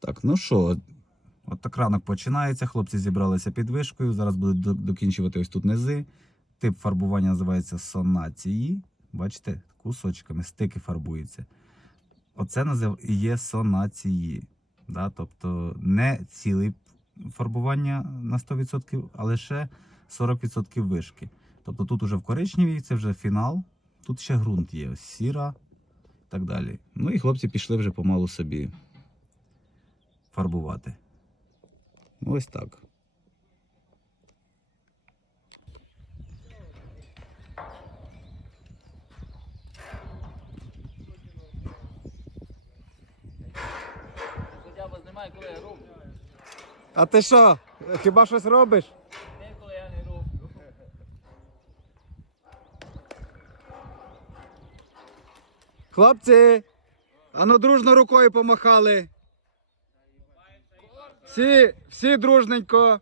Так, ну що, от так ранок починається. Хлопці зібралися під вишкою. Зараз будуть докінчувати ось тут низи. Тип фарбування називається сонації. Бачите, кусочками стики фарбуються. Оце назив є сонації. Да? Тобто не ціле фарбування на 100%, а лише 40% вишки. Тобто тут уже в коричневій, це вже фінал. Тут ще ґрунт є, сіра і так далі. Ну і хлопці пішли вже помалу собі фарбувати. Ось так. А ти що? Хіба щось робиш? Не коли я не роблю. Хлопці, а ну дружно рукою помахали. Всі, всі дружненько.